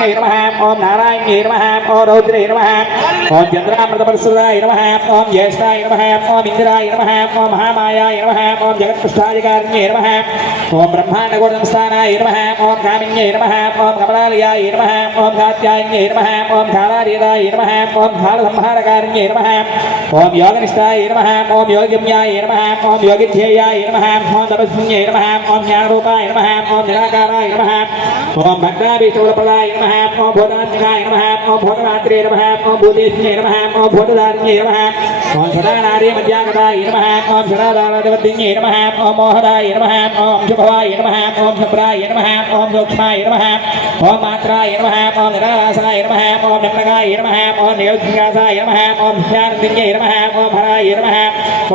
ब्रह्मण्यै नमः ओम नारायण्यै नमः ओम रौद्रै नमः ओम चन्द्रामृतपरशुराय नमः ओम ज्येष्ठाय नमः ओम इंद्राय नमः ओम महामायाय नमः ओम जगत्पुष्टाधिकारिण्यै नमः ओम ब्रह्माण्डगोणस्थानाय नमः ओम कामिन्यै नमः ओम कमलालयाय नमः ओम कात्यायन्यै नमः ओम कालारीदाय नमः ओम कालसंहारकारिण्यै नमः ओम योगनिष्ठाय नमः ओम योगिम्याय नमः ओम योगिध्येयाय नमः ओम तपस्विन्यै नमः ओम ज्ञानरूपाय नमः ओम निराकाराय नमः ओम भक्ताभीष्टफलप्रदाय नमः ओम भूतात्मिकाय नमः ओम भूतमात्रे नमः ओम भूतेश्वर्यै नमः ओम भूतदारिण्यै नमः ओम सदानादि मध्यागताय नमः ओम सदादानवद्दिन्यै नमः ओम मोहदाय नमः ओम शुभवाय नमः ओम शुभ्राय नमः ओम सूक्ष्माय नमः ओम मात्राय नमः ओम निरासाय नमः ओम निम्नगाय नमः ओम नियोज्ञासाय नमः ओम ध्यानदिन्यै नमः ओम हराय नमः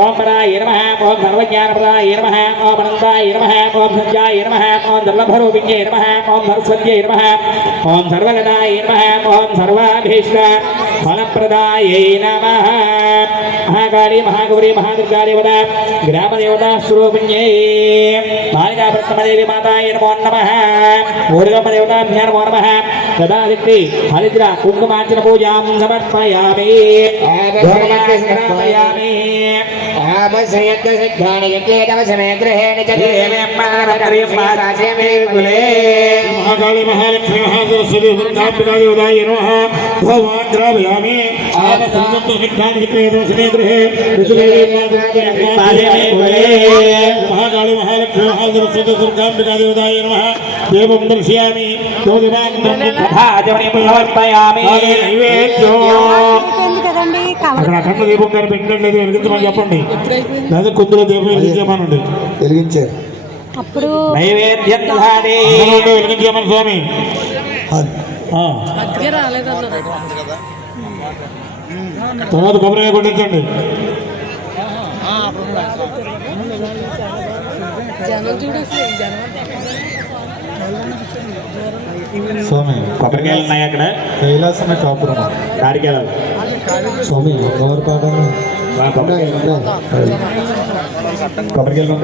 ओम पराय नमः ओम सर्वज्ञानप्रदाय नमः ओम अनन्ताय नमः ओम सत्याय नमः ओम दुर्लभरूपिण्यै नमः ओम सरस्वत्यै नमः ओम सर्वगताय नमः ओम सर्वाभीष्ट फलप्रदायै नमः महाकाली महागौरी महादुर्गा देवता ग्रामदेवता स्वरूपिण्यै बालिकाप्रथमदेवी मातायै नमो नमः ऊर्ध्वदेवताभ्यो नमो नमः सदादित्यै हरिद्र कुङ्कुमार्चन पूजां समर्पयामि समर्पयामि आमश्रयद्दसिद्धानि यज्ञेतवसमे गृहेण च महाकाली महालक्ष्मी महासरस्वती दुर्गाम्बिका देवतायै नमः भगवान् द्रावयामि आमश्रयद्दसिद्धानि यज्ञेतवसमे गृहे महाकाली महालक्ष्मी महासरस्वती दुर्गाम्बिका देवतायै नमः देवं दर्शयामि అక్కడ అఖండ దీపం గారు పెట్టినట్లయితే వెలిగించమని చెప్పండి, లేదా కొద్దిలో దీపం వెలిగించమనండి. వెలిగించారు అప్పుడు నైవేద్యం వెలిగించమని స్వామి. తర్వాత కొబ్బరికాయ కొట్టించండి. స్వామి కొబ్బరికాయలు ఉన్నాయి అక్కడ. కైలాసమే కాపురం కారికాయలు స్వామి అమ్మవారి పాట కొబ్బరికాయలు